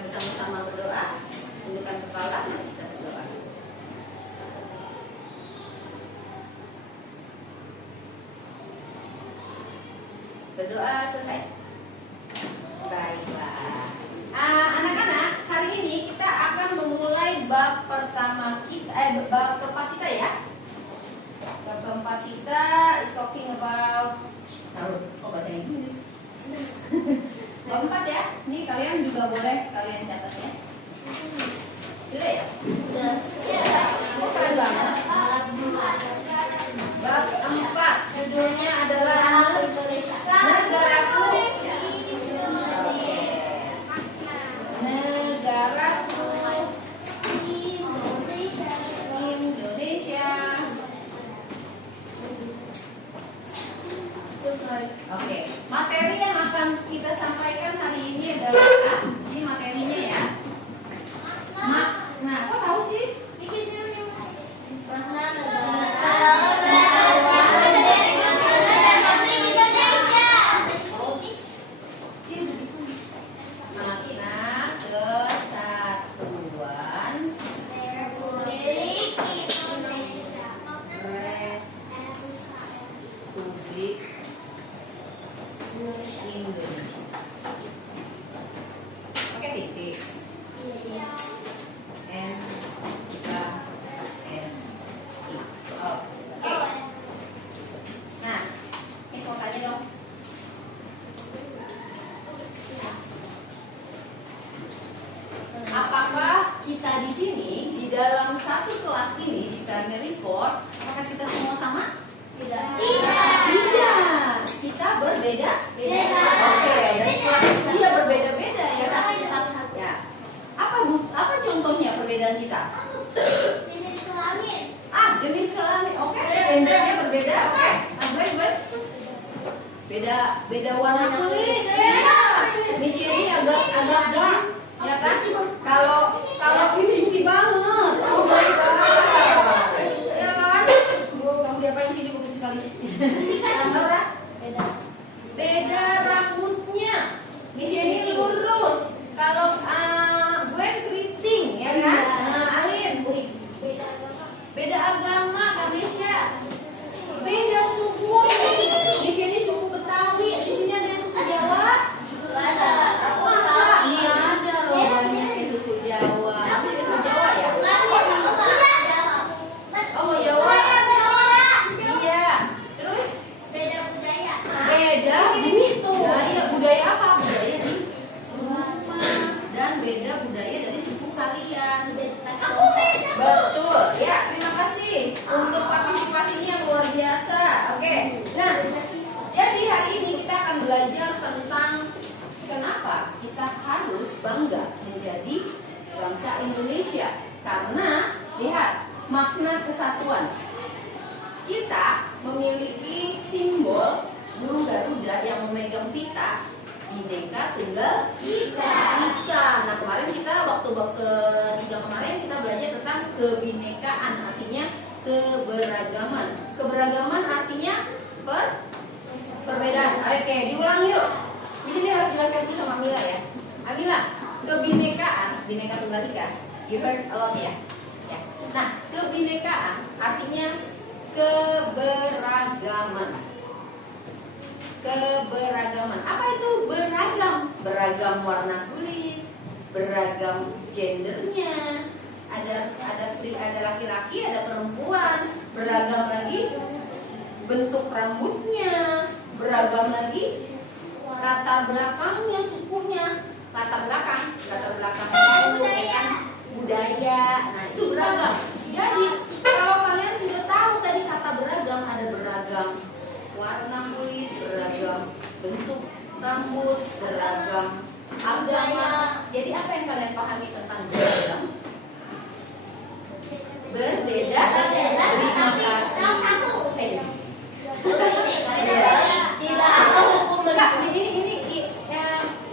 kita bersama-sama berdoa. Tundukkan kepala, mari kita berdoa. Berdoa selesai. Baiklah. Anak-anak, hari ini kita akan memulai bab pertama kita, bab keempat kita ya. Bab keempat kita is talking about bahasa Inggris. Bab 4 ya. Ini kalian juga boleh sekalian catat ya. Sudah ya? Sudah. Oh, keren banget. Bab 4 judulnya adalah Negaraku. Negaraku Indonesia. Oke, materi yang akan kita sampaikan hari ini adalah ini materinya ya. Nah, kok tahu sih? Apakah kita di sini di dalam satu kelas ini di primary 4, apakah kita semua sama? Tidak. Tidak. Kita berbeda. Oke, dan kelas dia berbeda-beda ya kan? Ya. Apa contohnya perbedaan kita? Jenis kelamin. Jenis kelamin. Oke. Gendernya berbeda. Oke. Baik. Beda warna kulit. Di sini agak dark. Ya kan? Kalau ini inti banget. Oh my god. Ya kan? Kamu diapain sini bagus sekali. Beda rambutnya. Di sini lurus. Kalau Gwen keriting, ya kan? Alin. Beda agama, Kanisha. Beda suku. Di sini suku Betawi, di sini ada suku Jawa. Masa? Iya ada loh banyak yang suku Jawa. Kamu juga suku Jawa ya? Oh mau Jawa? Iya. Terus? Beda budaya. Beda budaya. Budaya apa? Budaya di rumah. Dan beda budaya dari suku kalian. Betul. Ya, terima kasih untuk partisipasinya luar biasa. Oke. Nah, jadi hari ini kita akan belajar tentang kenapa kita harus bangga menjadi bangsa Indonesia. Karena lihat makna kesatuan. Kita memiliki simbol burung Garuda yang memegang pita, Bhinneka Tunggal Ika. Nah, kemarin kita waktu bab ke-3 kemarin kita belajar tentang kebinekaan, artinya keberagaman. Keberagaman artinya perbedaan. Oke, diulang yuk. Di sini harus jelaskan dulu sama Amila ya. Amila, kebinekaan, Bhinneka Tunggal Ika. You heard a lot ya. Nah, kebinekaan artinya keberagaman. Keberagaman. Apa itu beragam? Beragam warna kulit, beragam gendernya. Ada laki-laki, ada perempuan. Beragam lagi bentuk rambutnya. Beragam lagi latar belakangnya, sukunya. Latar belakang itu kan budaya. Nah, itu beragam. Jadi kalau kalian sudah tahu tadi kata beragam, ada beragam warna kulit, beragam bentuk rambut, beragam agama. Jadi apa yang kalian pahami tentang beragam? Berbeda. Terima kasih. Ini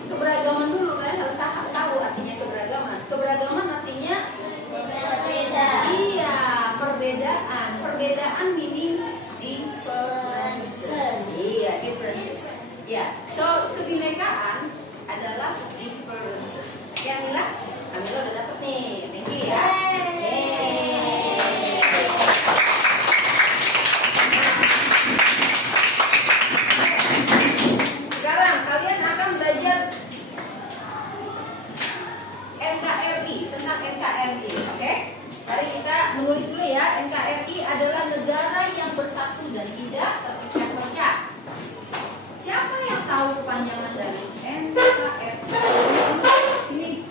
keberagaman dulu, kalian harus tahu artinya keberagaman. Keberagaman artinya Berbeda. iya, perbedaan. Perbedaan meaning differences. Iya, differences. Ya, so kebinekaan adalah differences. Ya, Mila? NKRI. Oke? Mari kita menulis dulu ya. NKRI adalah negara yang bersatu dan tidak terpecah-pecah. Siapa yang tahu kepanjangan dari NKRI? Ini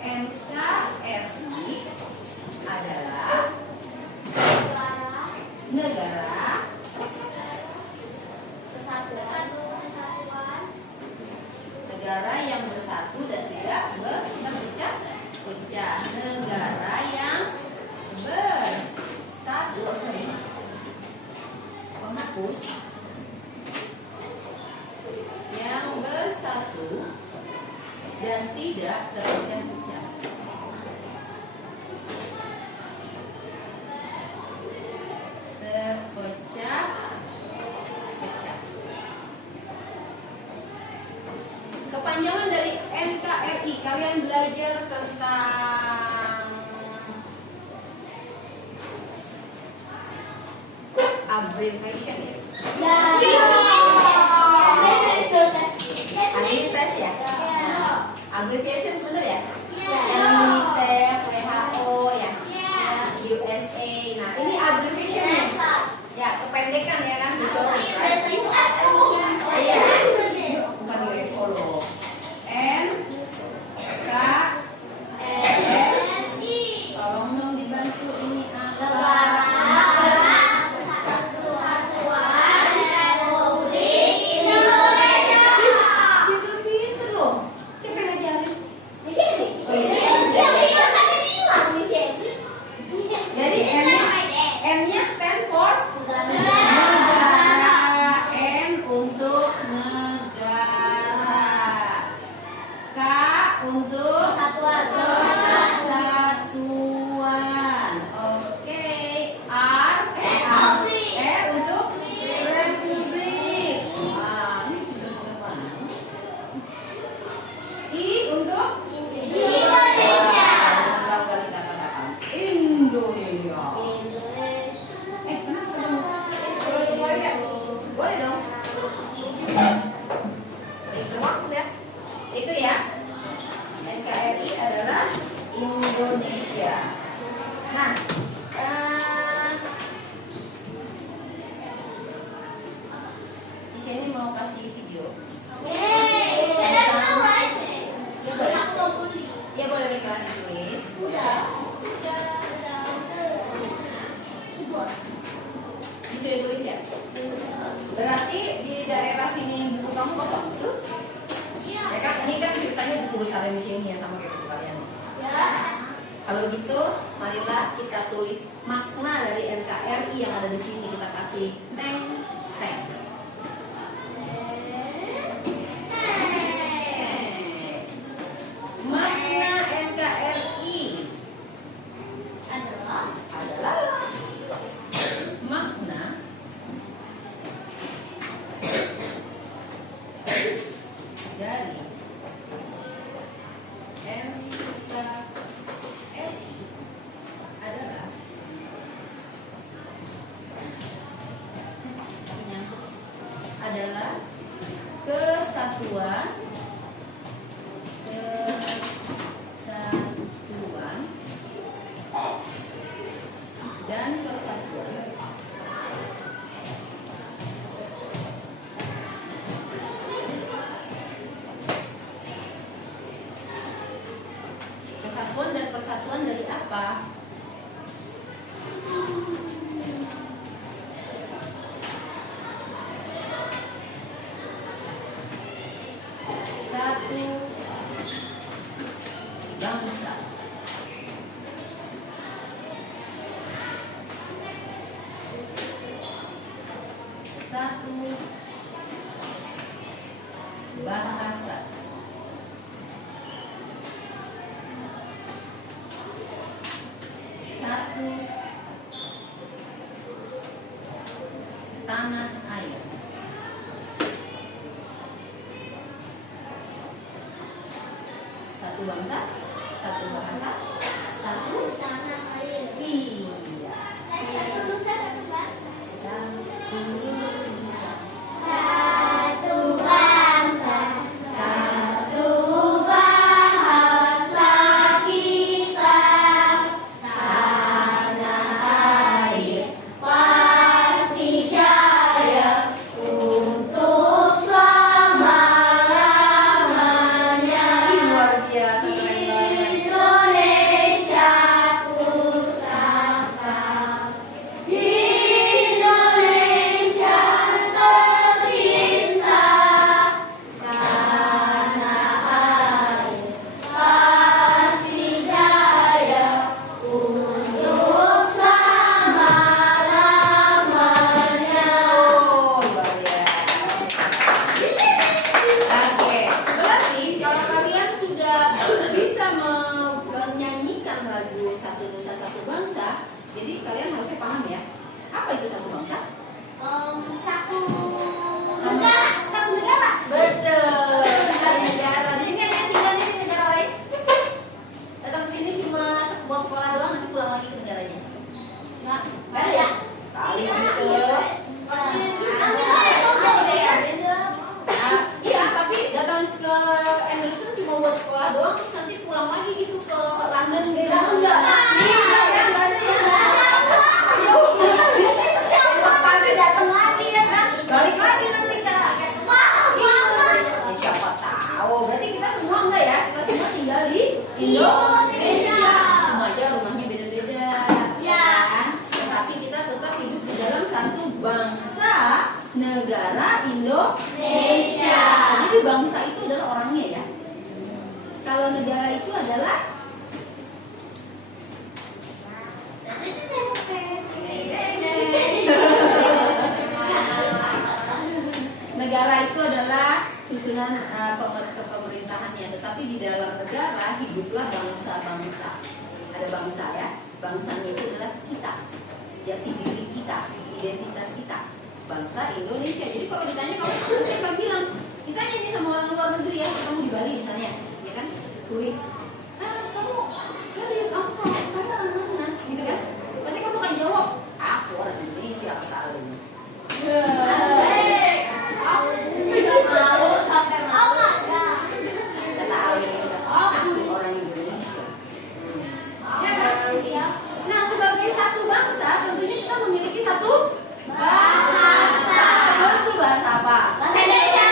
NKRI adalah negara yang bersatu dan tidak berpecah-pecah. Negara yang bersatu, penghapus, yang bersatu dan tidak terpecah-pecah. Terpecah-pecah. Kepanjangan dari NKRI, kalian belajar tentang abbreviation ya? Hari ini tes ya? Abbreviation bener ya? Yang UNICEF, WHO ya? USA. Nah ini abbreviation ya, kependekan ya kan? Iya. Bukan UFO loh. NKRI. Tolong dong dibantu ini pinter-pinter loh. Siapa yang ngajarin? Jadi N-nya stand for negara. N untuk negara. K untuk kesatuan. Oke. R untuk republik. Wah, ini sudah apa? I untuk Indonesia. Bangga kita katakan Indonesia. Kenapa dong? Boleh dong. Itu waktu ya. Itu ya. NKRI adalah Indonesia. Nah, di sini mau kasih video. Ya boleh kalian tulis. Disuruh tulis ya. Berarti di daerah sini buku kamu kosong itu? Ya kan, ini kan ceritanya buku besar Indonesia ini ya, sama kayak buku kalian. Kalau begitu, marilah kita tulis makna dari NKRI yang ada di sini. Kita kasih teng. Makna NKRI adalah makna dari NKRI adalah kesatuan dan persatuan. Kesatuan dan persatuan dari apa? Satu bangsa. Satu bahasa. Satu tanah air. Satu bangsa, satu bahasa, satu tanah air. iya. Satu nusa, satu bangsa. Satu Indonesia. Satu bangsa, satu bahasa kita. lagu Satu Nusa Satu Bangsa, jadi kalian harusnya paham ya. Apa itu satu bangsa? Satu negara. Satu negara. Betul, satu negara. Di sini ada yang tinggalnya di negara lain. Datang ke sini cuma buat sekolah doang, nanti pulang lagi ke negaranya. Nggak ada ya? Kali gitu. Iya, tapi datang ke Anderson cuma buat sekolah doang, terus nanti pulang lagi gitu ke London gitu. Enggak ada ya. Balik lagi nanti Kak. Ya, siapa tahu. Berarti kita semua enggak ya? Kita semua tinggal di Indonesia. Cuma aja rumahnya beda-beda. Kan? Tetapi kita tetap hidup di dalam satu bangsa negara Indonesia. Jadi bangsa itu adalah orangnya ya. Kalau negara itu adalah negara itu adalah susunan pemerintahannya, tetapi di dalam negara hiduplah bangsa-bangsa. Ada bangsa ya, bangsanya itu adalah kita, jati diri kita, identitas kita, bangsa Indonesia. Jadi kalau ditanya kamu saya akan bilang, ditanya nih sama orang luar negeri ya, kamu di Bali misalnya, ya kan, turis, kamu dari apa? Kamu orang mana? Gitu kan? Pasti kamu akan jawab, aku orang Indonesia, tahu. Nah, sebagai satu bangsa, tentunya kita memiliki satu bahasa. Betul, bahasa apa? Bahasa Indonesia.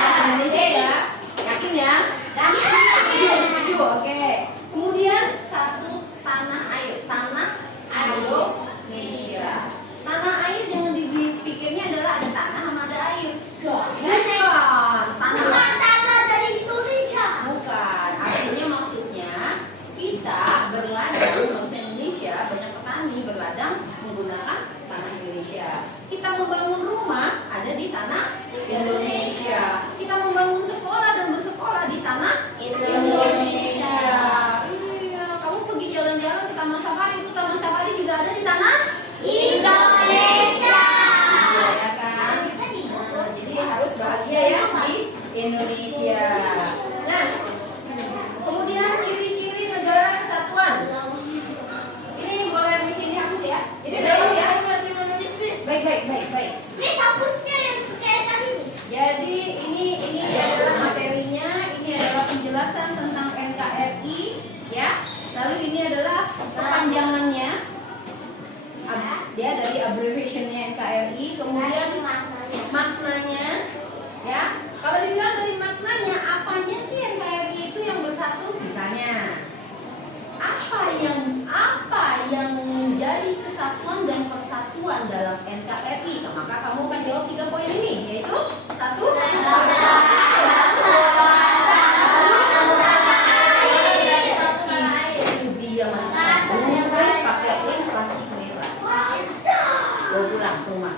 Bahasa Indonesia ya. Yakin ya? Setuju, oke. Kemudian satu tanah air, tanah Indonesia. Tanah air jangan dipikirnya adalah ada tanah sama ada air. Bukan. Tanah dari Indonesia. Bukan. Artinya maksudnya kita berladang, bangsa Indonesia, banyak petani berladang menggunakan tanah Indonesia. Kita membangun rumah ada di tanah Indonesia. Kita membangun sekolah dan bersekolah di tanah Indonesia. Iya, kamu pergi jalan-jalan ke Taman Safari, itu Taman Safari juga ada di tanah Indonesia. Iya ya kan? Jadi harus bahagia ya di Indonesia. Nah, kemudian ciri-ciri negara kesatuan. Ini boleh di sini hapus ya. Ini dalam ya. Baik. Miss, hapusnya yang kayak tadi. Jadi ini adalah materinya, ini adalah penjelasan tentang NKRI ya. Lalu ini adalah kepanjangannya. Dia dari abbreviationnya NKRI, kemudian maknanya ya. Kalau dibilang dari maknanya, apanya sih NKRI itu yang bersatu? Misalnya apa yang menjadi kesatuan dan persatuan dalam NKRI? Maka kamu akan jawab 3 poin ini, yaitu 1. Itu dia mantap. Terus pakai lem plastik merah. Bawa pulang ke rumah.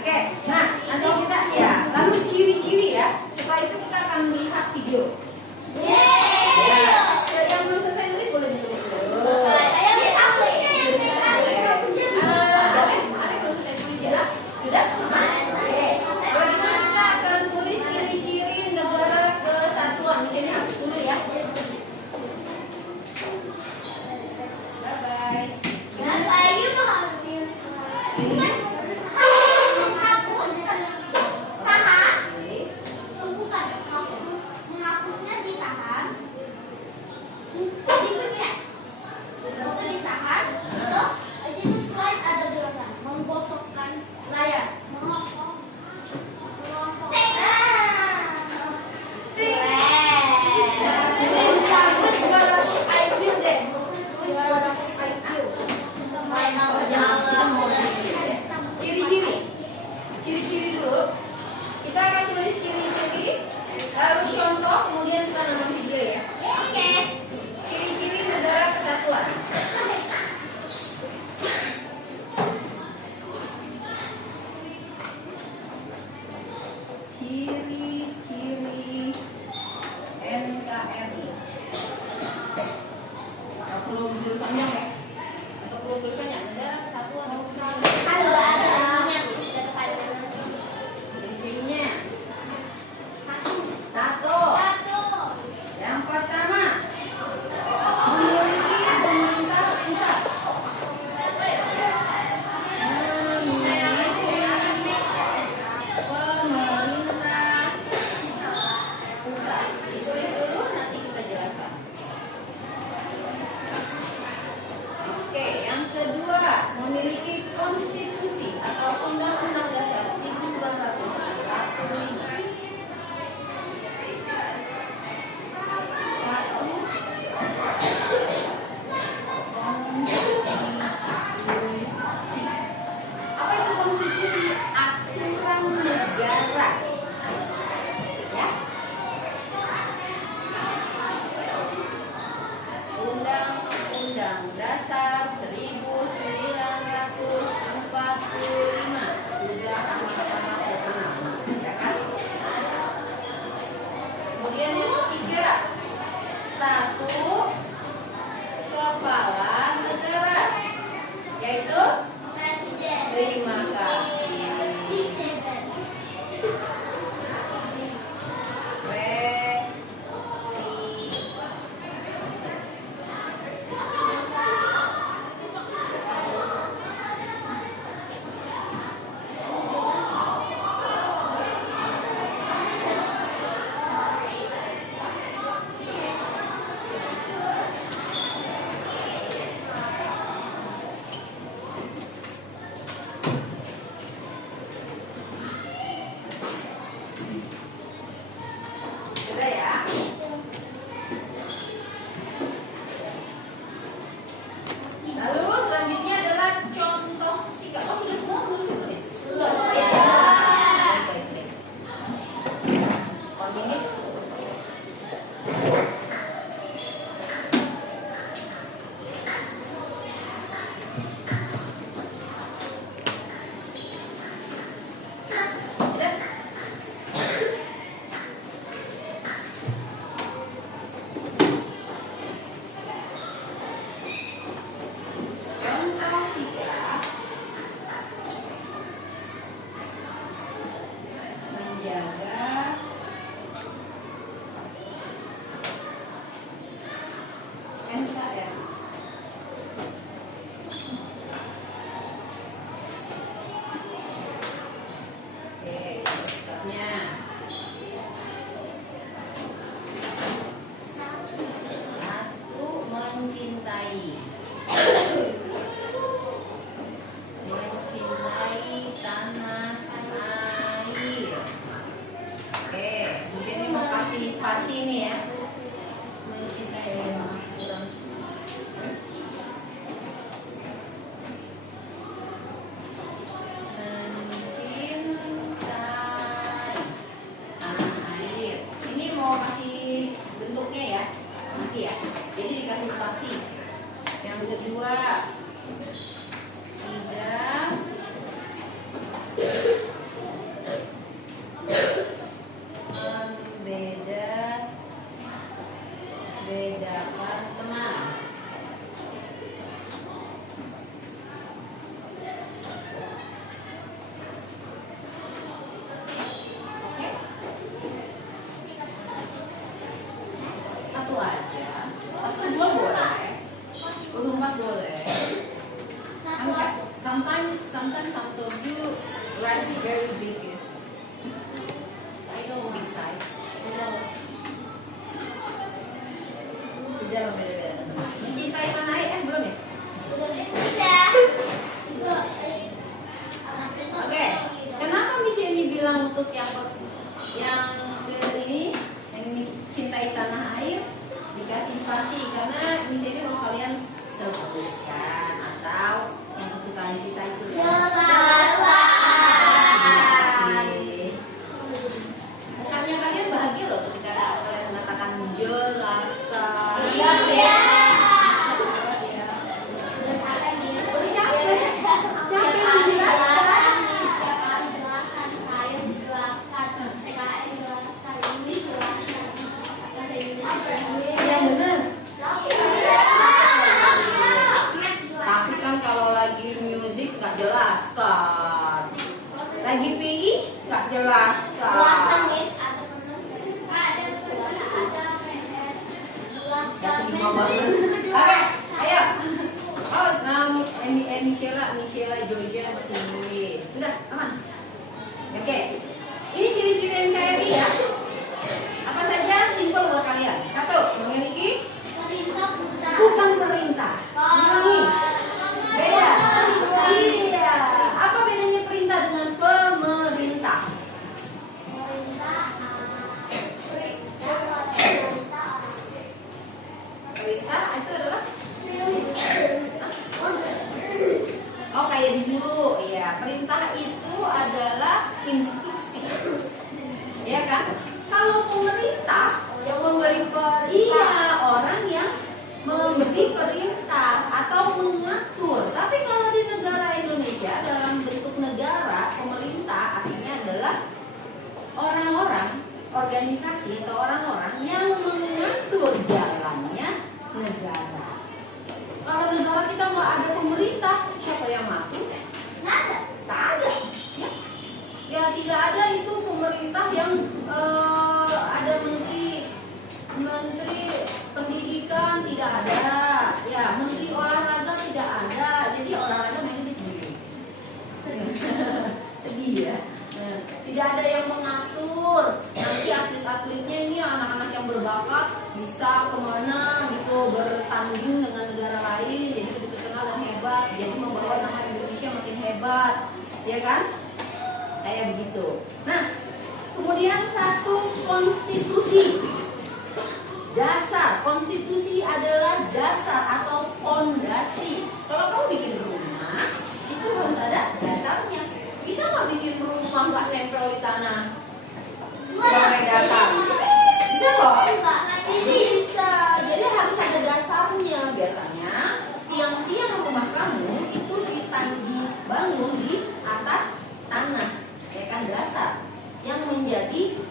Oke, nah nanti kita ya, lalu ciri-ciri ya. Setelah itu kita akan melihat panjang ya. Atau perlu tulis banyak? Negara, kesatuan, usaha. Kalau ada yang bisa kepanjangan. Jadi cirinya Satu. satu. Satu. Yang pertama, memiliki pemerintah pusat. Pemerintah pusat. Ditulis dulu, nanti kita jelaskan. Oke, yang kedua, memiliki konstitusi atau undang-undang dasar 1945. Satu, konstitusi. Apa itu konstitusi? Aturan negara. Ya. Undang-undang dasar 1945 sudah sama-sama terkenal, ya kan? Kemudian yang ketiga, satu kepala negara, yaitu Presiden. terima kasih. Presiden. Sudah ya. Lalu selanjutnya adalah contoh sikap. Oh, sudah semua menulis belum ya? Belum. Ya. Baik, baik. One minute. Sudah. Contoh sikap menjaga NKRI. Oke, sikapnya satu, mencintai tanah air. Oke, di sini mau kasih spasi nih ya. Mencintai, maaf, kurang. Mencintai tanah air. Ini mau kasih bentuknya ya, nanti ya. Jadi dikasih spasi. Yang kedua, tidak bedakan teman. Oke, satu aja atau dua boleh, 24 boleh. Sometimes some of you write it very big. I know big size. I know. Tidak membeda-bedakan teman. Mencintai tanah air belum ya? Tidak. Oke. Kenapa misi ini bilang untuk yang ke ini yang mencintai tanah air dikasih spasi karena misi ini mau kalian sebutkan atau yang kesukaan kita itu ya. Bukannya kalian bahagia loh ketika kalian mengatakan jelaskan. Iya, ya. lama banget. Oke, ayo. Oh, Michelle, Georgia masih nulis. Sudah, aman. Oke. Ini ciri-ciri NKRI ya. Apa saja simpel buat kalian? Satu, memiliki Perintah pusat. bukan perintah. Ulangi. Beda. Iya. Apa bedanya perintah dengan pemerintah? Perintah itu adalah oh kayak disuruh. Iya, perintah itu adalah instruksi. Iya kan? Kalau pemerintah Yang memberi perintah. iya, orang yang memberi perintah atau mengatur. Tapi kalau di negara Indonesia dalam bentuk negara, pemerintah artinya adalah orang-orang, organisasi atau orang-orang yang mengatur jalannya negara. Kalau negara kita nggak ada pemerintah, siapa yang ngatur? Nggak ada. Tak ada. Ya tidak ada itu pemerintah yang ada menteri pendidikan tidak ada, ya menteri olahraga tidak ada, jadi olahraga mainnya sendiri. Sedih ya. Nah, tidak ada yang mengatur. Nanti atlet-atletnya ini anak-anak yang berbakat bisa kemana gitu bertanding dengan negara lain, jadi lebih terkenal dan hebat, jadi membawa nama Indonesia makin hebat, ya kan? Kayak begitu. Nah, kemudian satu konstitusi. Dasar, konstitusi adalah dasar atau fondasi. Kalau kamu bikin rumah, itu harus ada dasarnya. Bisa nggak bikin rumah nggak nempel di tanah sebagai dasar? Bisa loh? Bisa. Jadi harus ada dasarnya. Biasanya tiang-tiang rumah kamu itu dibangun di atas tanah, ya kan, dasar yang menjadi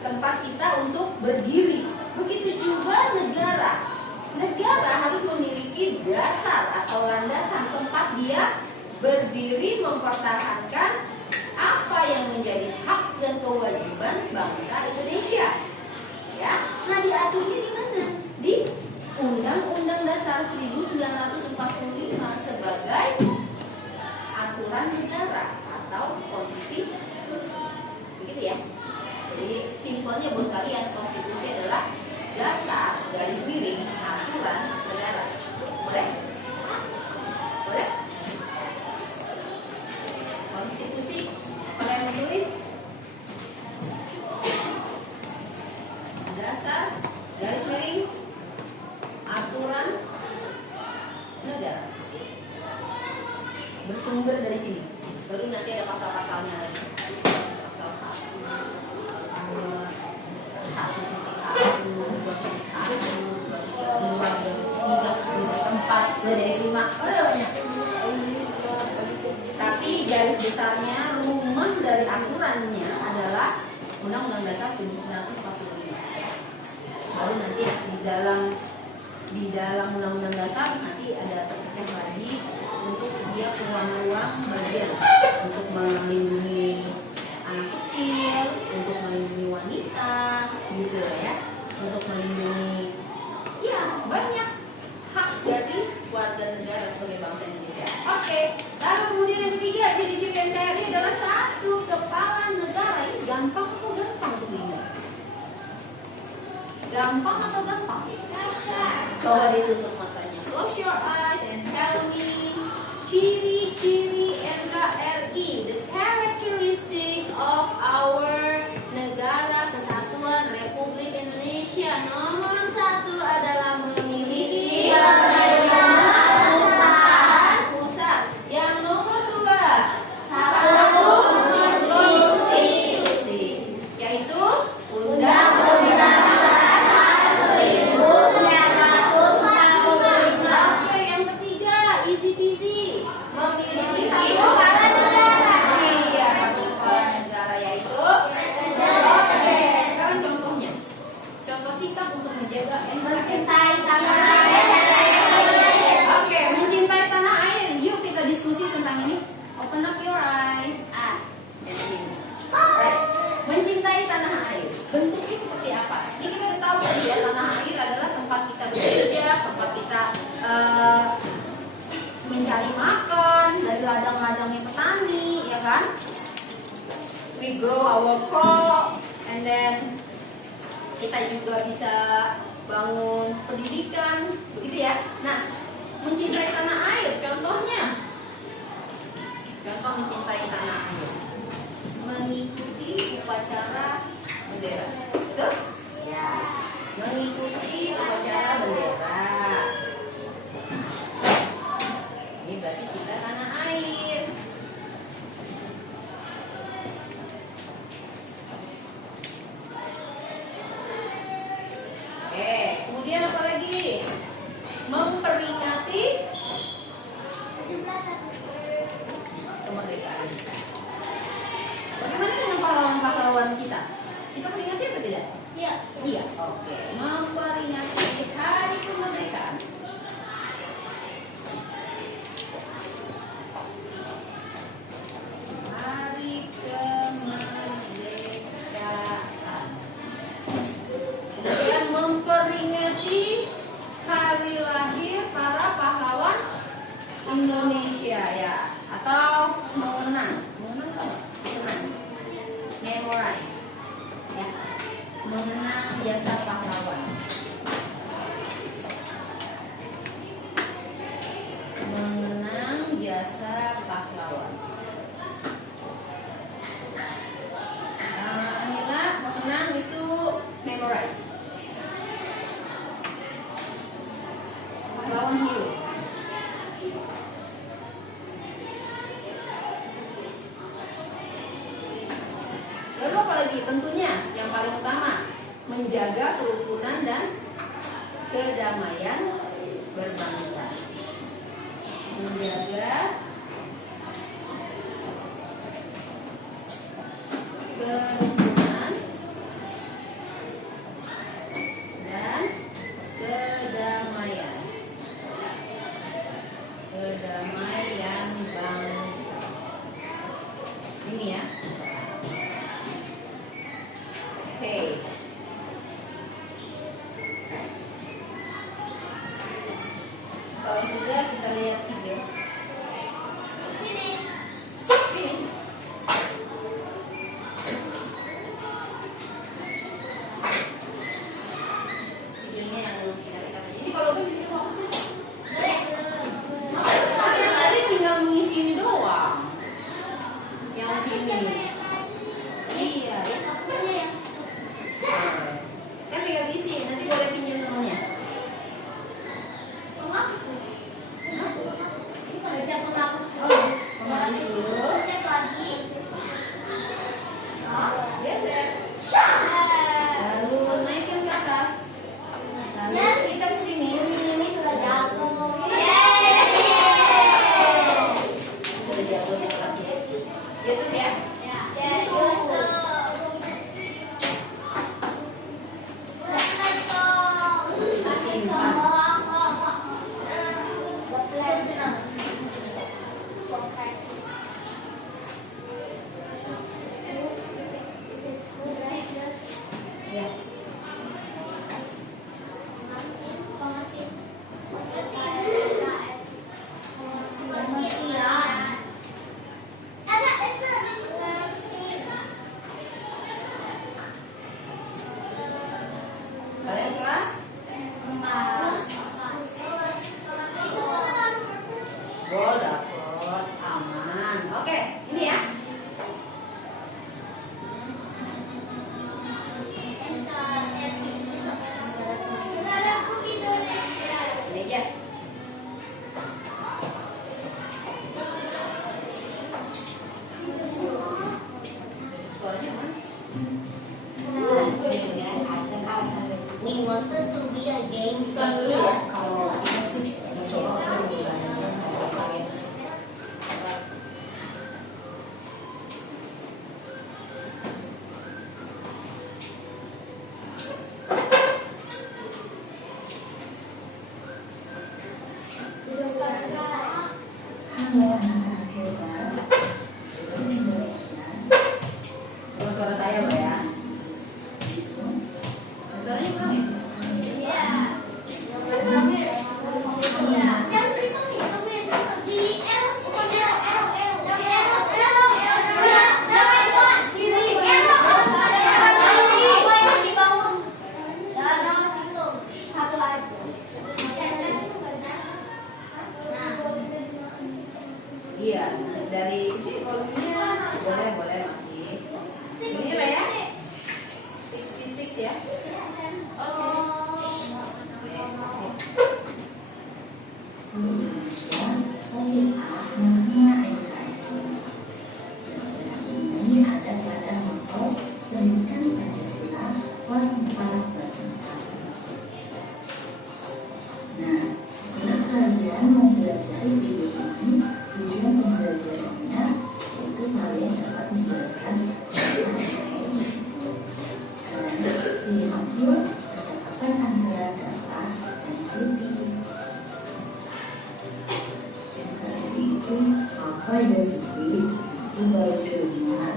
tempat kita untuk berdiri. Begitu juga negara. Negara harus memiliki dasar atau landasan tempat dia berdiri mempertahankan apa yang menjadi hak dan kewajiban bangsa Indonesia. Ya, nah diaturnya di mana? Di Undang-Undang Dasar 1945 sebagai aturan negara atau konstitusi. Begitu ya. Jadi simpelnya buat kalian, konstitusi adalah dasar garis miring aturan negara. Boleh? Boleh? Konstitusi, kalian menulis dasar garis miring aturan negara. Bersumber dari sini. Baru nanti ada pasal-pasalnya lagi. Pasal 1, ada banyak. Tapi garis besarnya rumah dari aturannya adalah Undang-Undang Dasar 1945. Baru nanti di dalam Undang-Undang Dasar nanti ada terpecah lagi untuk setiap ruang-ruang bagian untuk melindungi anak kecil, untuk melindungi wanita, gitu ya, untuk melindungi ya banyak hak dari warga negara sebagai bangsa Indonesia. Oke, lalu kemudian yang ketiga, ciri-ciri NKRI adalah satu kepala negara. Ini gampang atau gampang untuk diingat? Gampang atau gampang? Coba ditutup matanya. Close your eyes and tell me ciri-ciri NKRI, the characteristic of our negara kesatuan Republik Indonesia. Nomor 1 adalah memiliki pusat. Yang nomor 2 konstitusi, yaitu Undang-Undang Dasar 1945. Oke, yang ladangnya petani, ya kan? We grow our crop, and then kita juga bisa bangun pendidikan, begitu ya. Nah, mencintai tanah air, contohnya, contoh mencintai tanah air, mengikuti upacara bendera, betul? Ya, mengikuti upacara bendera. Ini berarti kita tanah air. Oke, kemudian apa lagi? Memperingati kemerdekaan. Bagaimana dengan pahlawan-pahlawan kita? Kita peringati apa tidak? Iya. Iya. Oke, memperingati hari kemerdekaan. Hari kemerdekaan. Kemudian memperingati hari lahir para pahlawan Indonesia ya, atau mengenang apa? Mengenang, memorize ya, mengenang jasa pahlawan, mengenang jasa pahlawan. Anila, mengenang itu memorize. Pahlawan hero. Lalu apa lagi? Tentunya yang paling utama menjaga kerukunan dan kedamaian berbangsa. Menjaga kerukunan dan kedamaian. Kedamaian bangsa. Ini ya. Oke. Kalau sudah kita lihat video. Finish. Videonya yang singkat-singkat aja. Jadi kalau udah bisa fokus ya. Tadi tinggal mengisi ini doang. Yang sini. Iya. Kan tinggal diisi, nanti boleh pinjam nomornya. Pengapus dulu. Geser. Lalu naikin ke atas. Lalu kita ke sini. Sudah jago di kelas ya. YouTube ya. Ya. Kalian kelas? Dapat aman. Oke, ini ya. Ini aja. Suaranya mana? We wanted to be a game Bukan dulu ya. Suara saya Mbak ya. Suaranya kurang ya? Yang itu nih, di arrow, bukan arrow. Iya, dari ini volumenya boleh masih. Ini lah ya. 66 ya. Indonesia terlihat makna NKRI. Ini ada pada motto pendidikan Pancasila Form 4 bertempat. Nah, setelah kalian mempelajari video ini, tujuan pembelajarannya yaitu kalian dapat menjelaskan NKRI. Sekarang simak yuk percakapan antara Dava dan Siti. NKRI itu apa ya Siti? Aku baru dengar.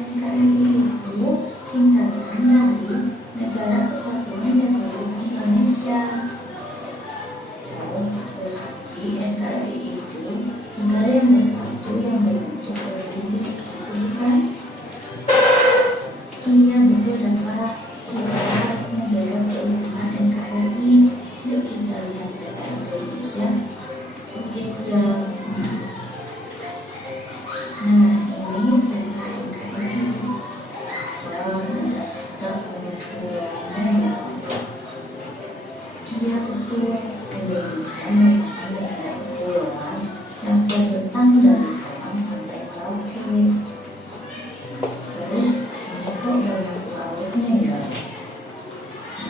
NKRI itu singkatan dari Negara Kesatuan Republik Indonesia. Oh, berarti NKRI itu negara yang bersatu yang berbentuk republik, bukan? Iya betul Dava. Kita harus menjaga keutuhan NKRI. Yuk kita lihat data Indonesia. Oke siap. Nah ini data NKRI. Wah, data pengukurannya. Iya betul. Indonesia merupakan daerah kepulauan yang terbentang dari Sabang sampai Merauke. Terus ini kok banyak lautnya ya.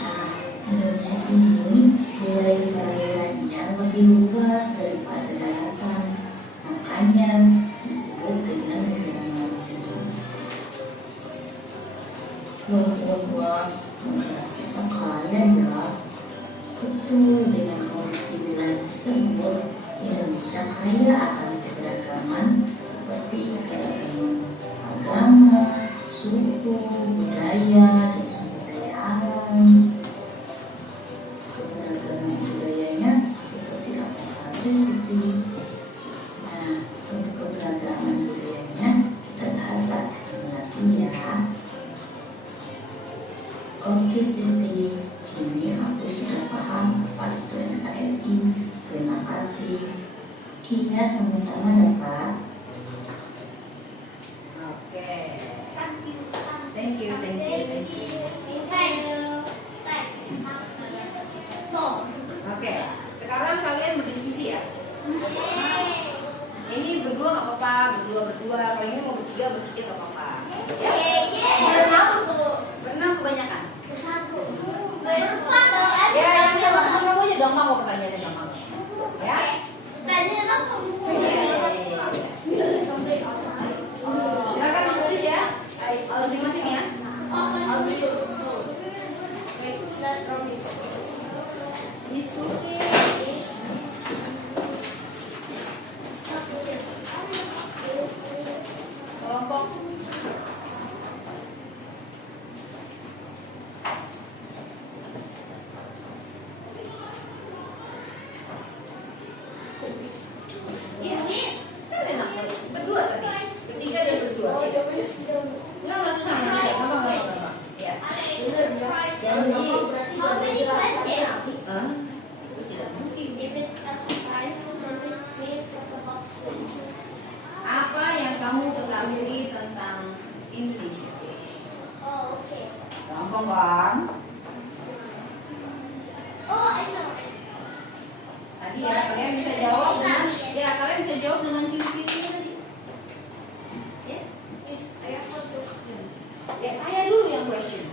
Nah, Indonesia ini wilayah perairannya lebih luas daripada daratan, makanya disebut dengan negara maritim. Wah, negara kita kaya ya. Betul, dengan kondisi wilayah tersebut, Indonesia kaya akan keberagaman seperti keragaman agama, suku, budaya, dan sumber daya alam. Keberagaman budayanya seperti apa saja Siti? Nah, untuk keberagaman budayanya kita bahas satu lagi ya. Oke Siti, kini aku sudah paham apa itu NKRI. Terima kasih. Iya, sama-sama Dava. Oke. Thank you. Oke, sekarang kalian berdiskusi ya. Ini berdua nggak apa-apa, berdua. Kalau ini mau bertiga nggak apa-apa. Ya. Berenam kebanyakan. Ya, yang sama teman kamu aja gampang kok pertanyaannya gampang. Ya. Silakan ditulis ya. Masing-masing ya. Diskusi. Kelompok. Iya, kan enak berdua tadi, bertiga dan berdua. Nggak susah, nggak. Ya. Janji. Itu tidak mungkin. Apa yang kamu ketahui tentang Indonesia? Gampang kan? Tadi ya kalian bisa jawab dengan ciri-cirinya tadi. Ya saya dulu yang question.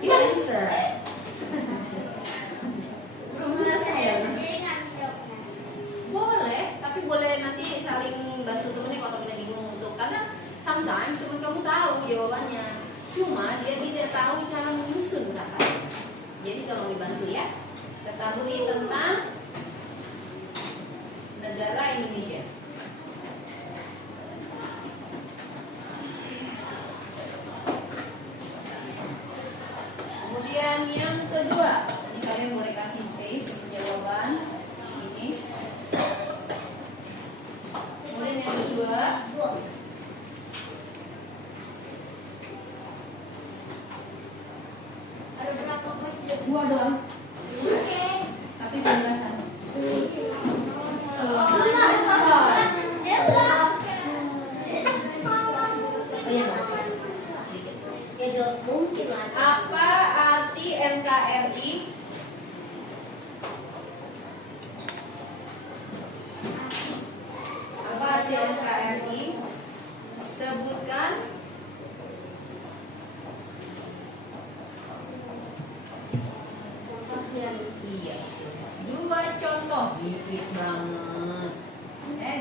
You answer. Belum selesai ya? Boleh, tapi boleh nanti saling bantu temennya kalau temennya bingung untuk, karena sometimes temen kamu tahu jawabannya, cuma dia tidak tahu cara menyusun katanya. Jadi tolong dibantu ya. Ketahui tentang negara Indonesia. Kemudian yang kedua, ini kalian boleh kasih space untuk jawaban ini. Kemudian yang kedua, dua doang. Tapi Apa arti NKRI? Sebutkan. Iya. Dua contoh. Dikit banget.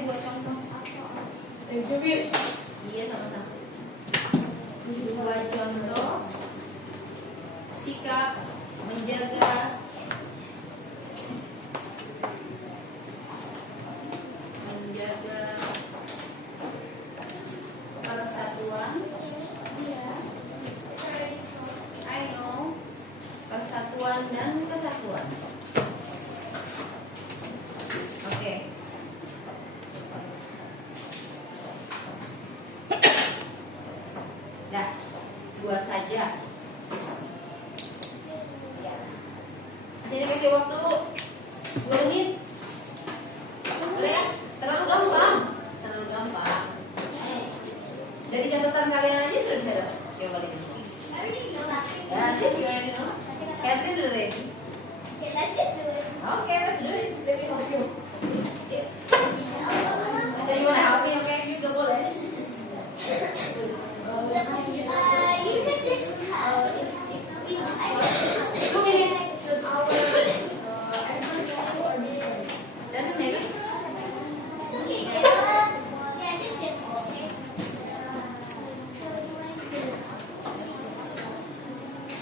Dua contoh. Iya, sama-sama. Dua contoh sikap menjaga persatuan. I know. Persatuan dan kesatuan. Oke. Dah, dua saja. Sini kasih waktu 2 menit. Boleh? Terlalu gampang. Terlalu gampang. Dari catatan kalian aja sudah bisa dapat. Coba lihat. Ya, sih gimana nih? Catherine dulu deh. Okay, let's do it. Let me help you. Atau you wanna help me? Okay, you juga boleh. Doesn't matter.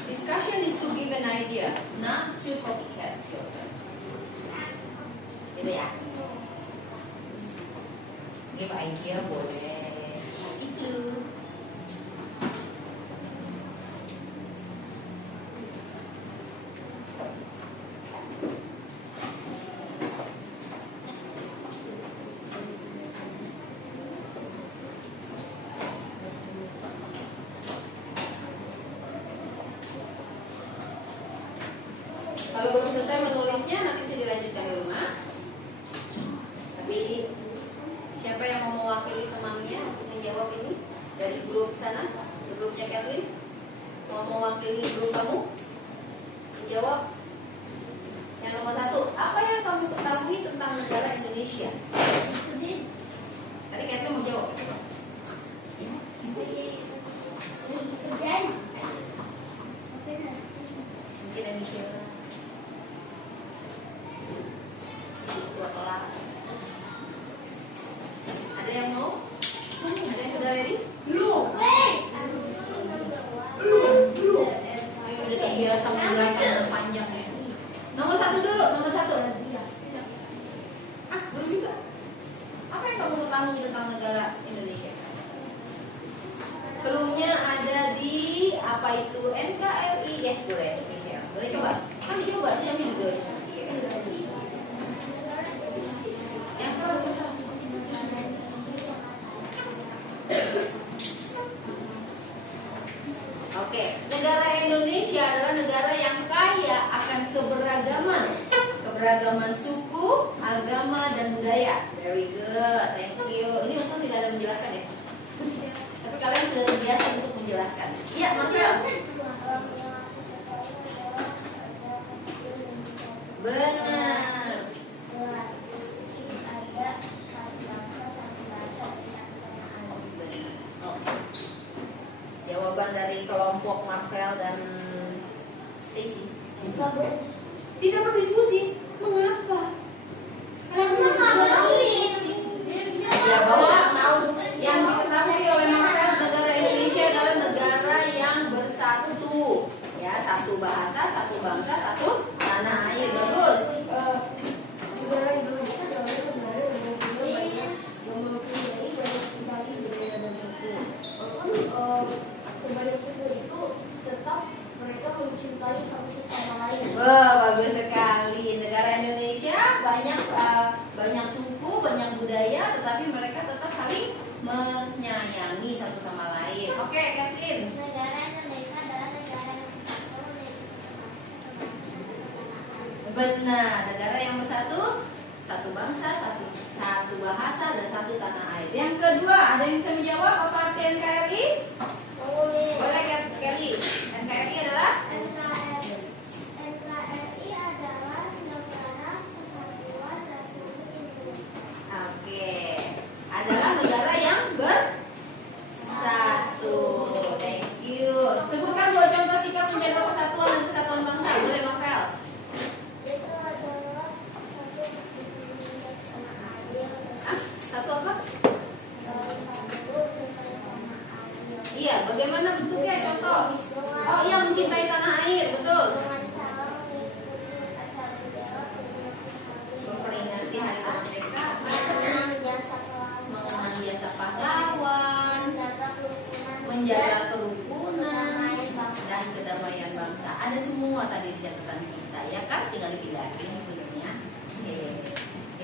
Discussion is to give an idea, not to copycat. Gitu ya. Give idea boleh. Kasih clue. Kalau belum selesai menulisnya nanti bisa dilanjutkan di rumah. Tapi siapa yang mau mewakili temannya untuk menjawab ini dari grup sana, grupnya Catherine, mau mewakili grup kamu menjawab? Yang nomor 1, apa yang kamu ketahui tentang negara Indonesia? Tadi Catherine mau jawab. Ya. Mungkin Indonesia. Ada yang mau? Ada yang sudah ready? Belum. Ayo udah terbiasa menjelaskan panjang ya. Nomor 1 dulu, nomor 1. Belum juga. Apa yang kamu ketahui tentang negara Indonesia? Cluenya ada di apa itu NKRI? Yes, boleh. Boleh coba? Kan dicoba, ini namanya juga diskusi ya. Yang terus. Oke, negara Indonesia adalah negara yang kaya akan keberagaman suku, agama, dan budaya. Very good, thank you. Ini untung tidak ada menjelaskan ya. Tapi kalian sudah terbiasa untuk menjelaskan. Iya, Marcel. Benar. Jawaban dari kelompok Marvel dan Stacy. Tidak berdiskusi. Mengapa? Karena berdiskusi. Ya, bahwa yang diketahui oleh Marvel, negara Indonesia adalah negara yang bersatu. Ya, satu bahasa, satu bangsa, satu tanah air. Bagus. Negara Indonesia adalah negara yang mempunyai banyak suku itu tetap mereka mencintai satu sama lain. Wah, bagus sekali. Negara Indonesia banyak suku, banyak budaya, tetapi mereka tetap saling menyayangi satu sama lain. Oke, Catherine. Negara Indonesia adalah negara yang bersatu. Benar, negara yang bersatu, satu bangsa, satu bahasa, dan satu tanah air. Yang kedua, ada yang bisa menjawab apa arti NKRI? Boleh, Kelly. NKRI adalah? NKRI adalah negara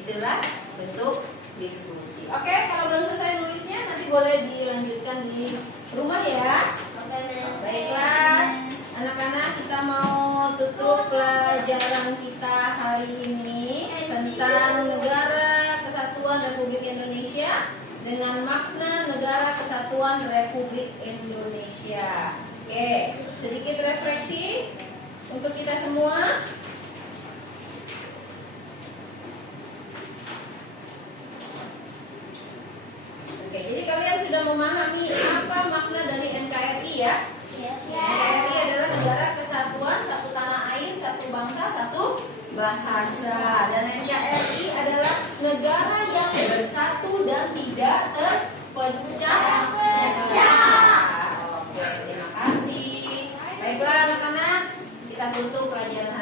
Itulah bentuk diskusi. Oke, kalau belum selesai nulisnya nanti boleh dilanjutkan di rumah ya. Baiklah, anak-anak, kita mau tutup pelajaran kita hari ini tentang Negara Kesatuan Republik Indonesia dengan makna Negara Kesatuan Republik Indonesia. Oke, sedikit refleksi untuk kita semua. Oke, jadi kalian sudah memahami apa makna dari NKRI ya? NKRI adalah negara kesatuan, satu tanah air, satu bangsa, satu bahasa. Dan NKRI adalah negara yang bersatu dan tidak terpecah. Oke, terima kasih. Baiklah anak-anak, kita tutup pelajaran